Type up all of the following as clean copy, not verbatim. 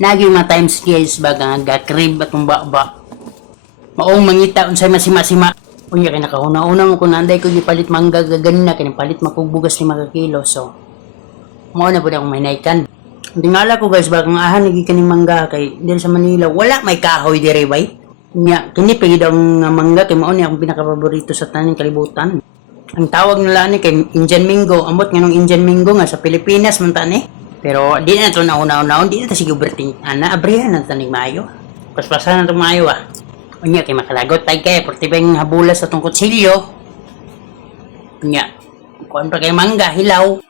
Nagi mga times guys baga nga crib atong baba. Maong mangita unsay masima-sima. Unya kay nakahuna-una mo kung nanday ko gipalit mangga gaganina kay palit makugbugas ni mga kilo. So mao na pud akong may naikan. Tingala ko guys baga nga ahan lagi kaning mangga kay diri sa Manila wala may kahoy diri bay. Nya kini pa gid ang mangga kay mao ni akong pinaka-paborito sa taning kalibutan. Ang tawag nila ni kay Indian Mango. Ambot nga nung Indian Mango nga sa Pilipinas man ta ni. Pero di na ito nauna-unaon, di na ito siguro berting, abrihan na ito ni Mayo. Paspasan na ito Mayo Unya, kay makalagot tayo kaya, porti ba yung habula sa itong kutsilyo? Unya, kuhan pa kay mangga, hilaw.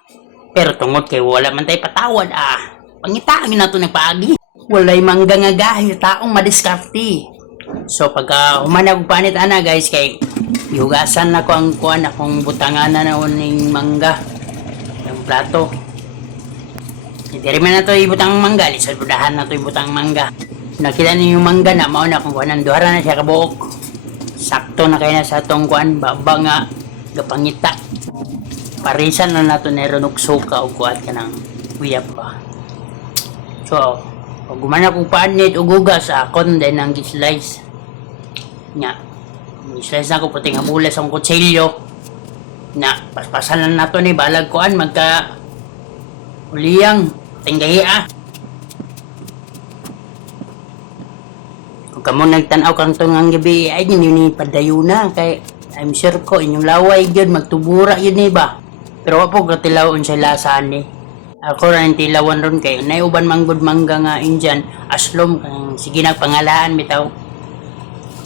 Pero tungod kay wala man tayo patawad Pangitaan na ito nagpaagi. Walay mangga nga gahil, taong madiskarte. So pagka humanag panit guys, kay yugasan na ko ang kuhan akong butangan na uning mangga. Yung plato. Diri man na ito ibutang mangga, lisod budahan na ito ibutang mangga. Nakita niyo yung mangga na, mauna kung kuhanan, duhara na siya kabuok. Sakto na kayo na sa itong kuhan, baba nga, gapangita. Parisan na nato na runok-suka o kuhan ka ng uyab ba. So, pag gumana kong paanit o gugas, akon din ang gislice. Nga, gislice na ko puting habulas ang kutsilyo. Na, paspasan na nato ni balag kuhan, magka uliyang. Tinggahi Kung kamo nagtanaw kang tungang gabi, ay yun padayo na. Kay I'm sure ko, inyong laway yun, magtubura yun ba. Pero wapo katilawon sa lasaan ni. Ako rin tilawan ron kayo. Naiuban manggod mangga nga Indian, aslom, sige nagpangalaan bitaw.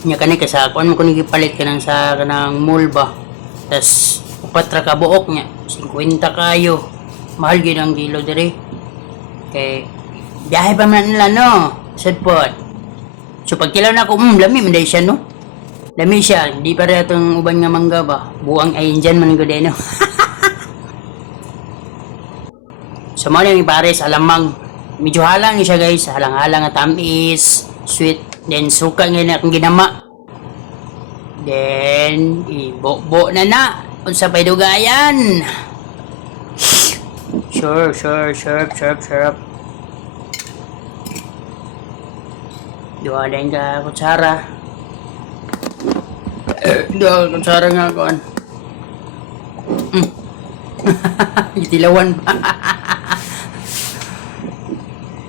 Nya kani kasa, kung mo kung ipalit ka nang sa kanang mall ba. Tas, upatra ka buok niya, 50 kayo. Mahal yun ang kilo diri. Kay biyahe pa man nila no sadpot. So pagkilaw na ako lami man dahil siya no. Lami siya, di pa rin itong uban nga mangga ba. Buang ay dyan man ko no. So mo yung ipares alamang medyo halang siya guys, halang-halang at tamis, sweet, then suka ngayon akong ginama. Then ibo-bo na unsa pay dugayan. Sure. Dua din ka kutsara. Dua kutsara nga kon. Itilawan pa.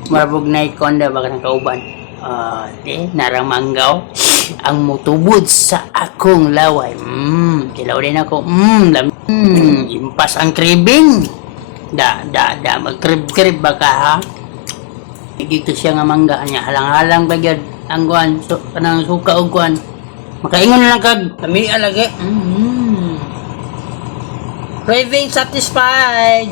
Marabog na ikon da baka nakauban. Narang manggaw. Ang mutubod sa akong laway. Tilaw din ako. Impas ang kribing. Magkrib-krib baka ha. Dito siya nga mangga niya. Halang-halang bagad ang kuhan. So, kanang suka o kuhan. Makaingon na lang kag. Kami alagi. Craving satisfied.